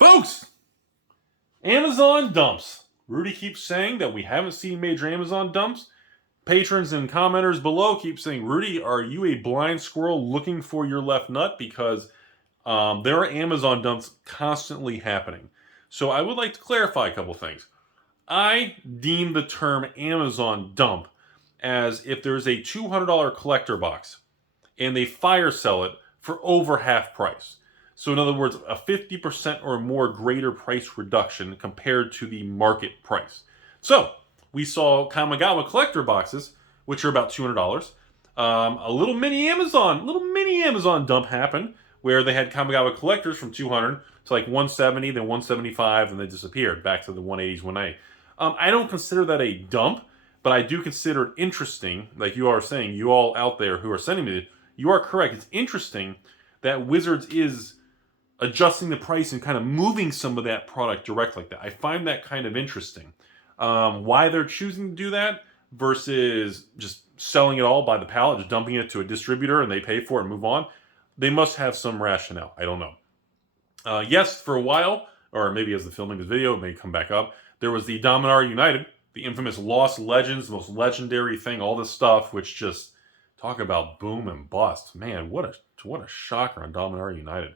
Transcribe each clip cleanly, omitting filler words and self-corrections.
Folks, Amazon dumps. Rudy keeps saying that we haven't seen major Amazon dumps. Patrons and commenters below keep saying, Rudy, are you a blind squirrel looking for your left nut? Because there are Amazon dumps constantly happening. So I would like to clarify a couple things. I deem the term Amazon dump as if there's a $200 collector box and they fire sell it for over half price. So in other words, a 50% or more greater price reduction compared to the market price. So we saw Kamigawa collector boxes, which are about $200. A little mini Amazon dump happened where they had Kamigawa collectors from 200 to like 170, then 175, and they disappeared back to the 180s, 190. I don't consider that a dump, but I do consider it interesting. Like you are saying, you all out there who are sending me, you are correct. It's interesting that Wizards is adjusting the price and kind of moving some of that product direct like that. I find that kind of interesting. Why they're choosing to do that versus just selling it all by the pallet, just dumping it to a distributor and they pay for it and move on. They must have some rationale. I don't know. Yes, for a while, or maybe as the filming this video, it may come back up, there was the Dominaria United, the infamous Lost Legends, the most legendary thing, all this stuff, which just talk about boom and bust. Man, what a shocker on Dominaria United.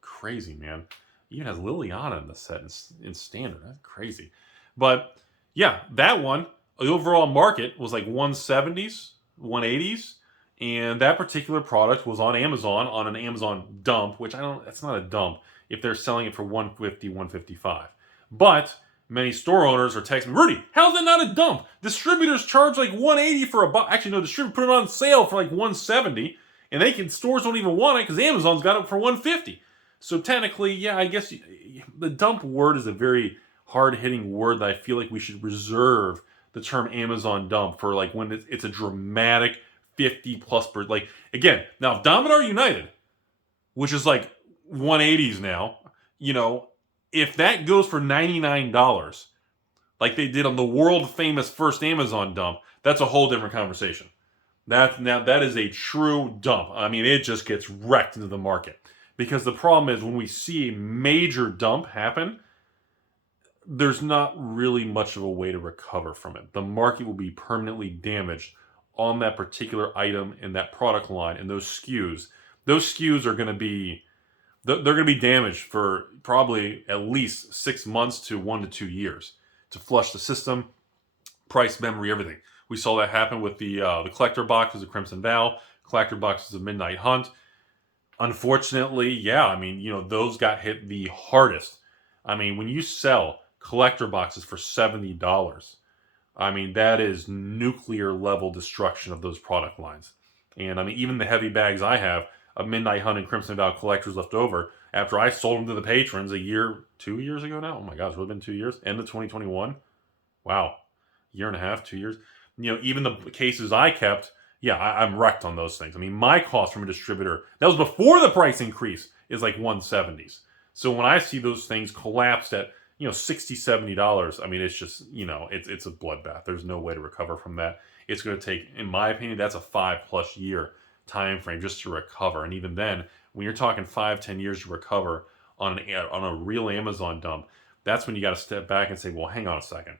Crazy, man. Even has Liliana in the set in standard. That's crazy. But yeah, that one, the overall market was like 170s, 180s, and that particular product was on Amazon on an Amazon dump, which that's not a dump if they're selling it for 150, 155. But many store owners are texting me, Rudy, how's that not a dump? Distributors charge like 180 for a box. Actually, no, distributors put it on sale for like 170, and stores don't even want it because Amazon's got it for 150. So technically, yeah, I guess the dump word is a very hard-hitting word that I feel like we should reserve the term Amazon dump for like when it's a dramatic 50+%. Like, again, now if Dominaria United, which is like 180s now, if that goes for $99, like they did on the world-famous first Amazon dump, that's a whole different conversation. That is a true dump. I mean, it just gets wrecked into the market. Because the problem is when we see a major dump happen, there's not really much of a way to recover from it. The market will be permanently damaged on that particular item in that product line and those SKUs. Those SKUs are going to be damaged for probably at least 6 months to 1 to 2 years to flush the system, price, memory, everything. We saw that happen with the collector boxes of Crimson Vow, collector boxes of Midnight Hunt. Unfortunately, yeah, I mean, those got hit the hardest. I mean, when you sell collector boxes for $70, I mean, that is nuclear level destruction of those product lines. And I mean, even the heavy bags I have of Midnight Hunt and Crimson Vow collectors left over after I sold them to the patrons 2 years ago now. Oh my God, it's really been 2 years. End of 2021. Wow. Year and a half, 2 years. Even the cases I kept, yeah, I'm wrecked on those things. I mean, my cost from a distributor, that was before the price increase, is like 170s. So when I see those things collapsed at, $60, $70, I mean, it's just, it's a bloodbath. There's no way to recover from that. It's going to take, in my opinion, that's a 5+ year time frame just to recover. And even then, when you're talking 5-10 years to recover on a real Amazon dump, that's when you got to step back and say, well, hang on a second.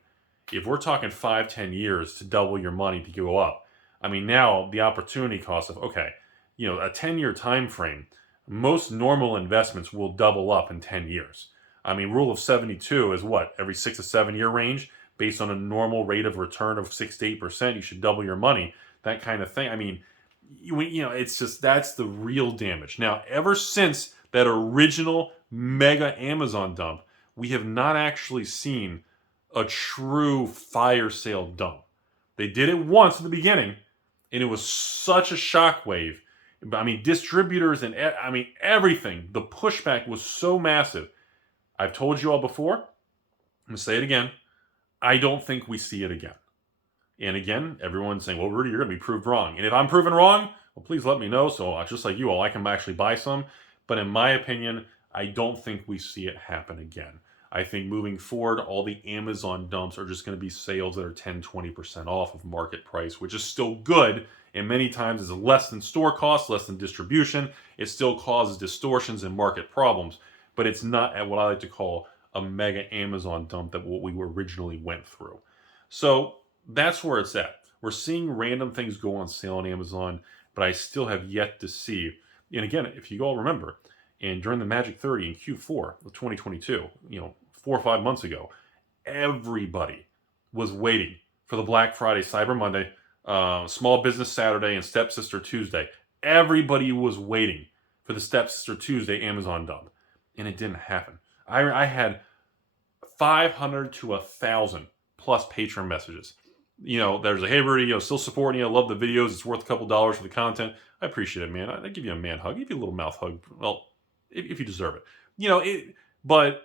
If we're talking 5-10 years to double your money to go up, I mean, now the opportunity cost of, a 10-year time frame, most normal investments will double up in 10 years. I mean, rule of 72 is what? Every 6 to 7 year range, based on a normal rate of return of 6 to 8%, you should double your money. That kind of thing. I mean, it's just, that's the real damage. Now, ever since that original mega Amazon dump, we have not actually seen a true fire sale dump. They did it once at the beginning, and it was such a shockwave. I mean, distributors and everything. The pushback was so massive. I've told you all before. I'm going to say it again. I don't think we see it again. And again, everyone's saying, well, Rudy, you're going to be proved wrong. And if I'm proven wrong, well, please let me know. So just like you all, I can actually buy some. But in my opinion, I don't think we see it happen again. I think moving forward, all the Amazon dumps are just going to be sales that are 10, 20% off of market price, which is still good. And many times it's less than store cost, less than distribution. It still causes distortions and market problems. but it's not at what I like to call a mega Amazon dump that what we originally went through. So that's where it's at. We're seeing random things go on sale on Amazon, but I still have yet to see. And again, if you all remember, and during the Magic 30 in Q4 of 2022, 4 or 5 months ago, everybody was waiting for the Black Friday, Cyber Monday, Small Business Saturday, and Stepsister Tuesday. Everybody was waiting for the Stepsister Tuesday Amazon dump, and it didn't happen. I had 500 to 1,000 plus patron messages. There's hey Rudy, still supporting you. I love the videos. It's worth a couple dollars for the content. I appreciate it, man. I give you a man hug. I give you a little mouth hug. Well, if you deserve it. But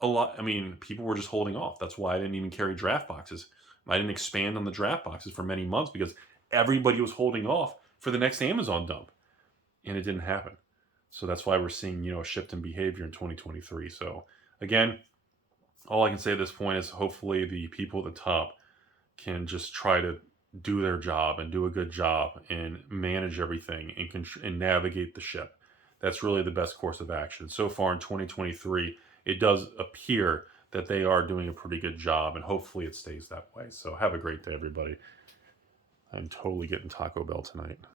a lot. I mean, people were just holding off. That's why I didn't even carry draft boxes. I didn't expand on the draft boxes for many months because everybody was holding off for the next Amazon dump, and it didn't happen. So that's why we're seeing a shift in behavior in 2023. So again, all I can say at this point is hopefully the people at the top can just try to do their job and do a good job and manage everything and navigate the ship. That's really the best course of action. So far in 2023, it does appear that they are doing a pretty good job, and hopefully it stays that way. So have a great day, everybody. I'm totally getting Taco Bell tonight.